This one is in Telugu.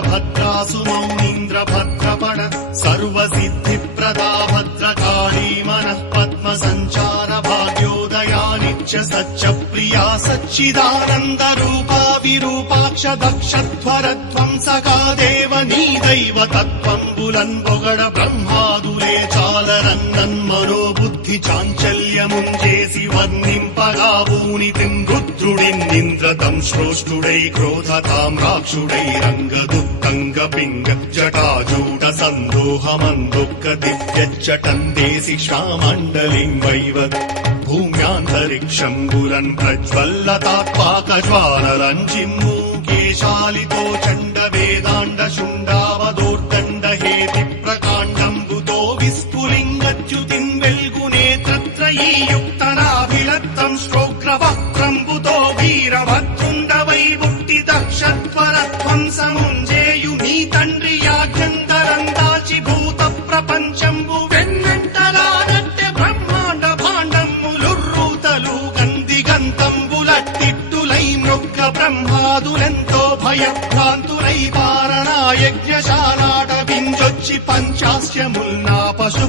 వీరభద్రాసు మౌనీంద్ర భద్రపణ సర్వసిద్ధిప్రదా భద్రకాళీ మనః పద్మ సంచార భాగ్యోదయానిత్య సత్య ప్రియా సచ్చిదానంద రూపా విరూపాక్ష దక్షధ్వర ధ్వంసకా దేవ నీ దైవ తత్వంబులన్ పొగడ బ్రహ్మాదులే చాలరన్నన్ మనోబుద్ధి చాంచల్యముంచేసి వర్ణింపగా ఊనితిం రుద్రుడిన్నింద్రతం శ్రోష్ఠుడై క్రోధతామ్రాక్షుడై రంగదుత్తంగ పింగ జటాజూట సందోహమందొక్క దివ్యచ్చటందేసి శ్యామండలిం వైవత్ భూమ్యాంతరిక్షంబులన్ ప్రజ్వల్లతాత్పాకజ్వాలలం జిమ్ము కేశాలితో చండ వేదాండ శుండావదోర్దండ హేతి ప్రకాండంబుతో విస్ఫులింగచ్యుతిం వెల్గునేత్రత్రయీయుక్తనాభిలత్తం శ్రోగ్రవక్త్రంబుతో వీరభద్రుండ వైబుట్టి దక్షధ్వరధ్వంసముంజేయు నీ తండ్రి యాజ్ఞంతరం దాచి భూత ప్రపంచంబు వెన్నంటలానట్టె బ్రహ్మాండ భాండమ్ములుర్రూతలు గందిగంతంబులట్టిట్టులై మృక్క బ్రహ్మాదులెంతో భయభ్రాంతులై పారణాయజ్ఞశాలాట వింజొచ్చి పంచాస్యముల్నా పశు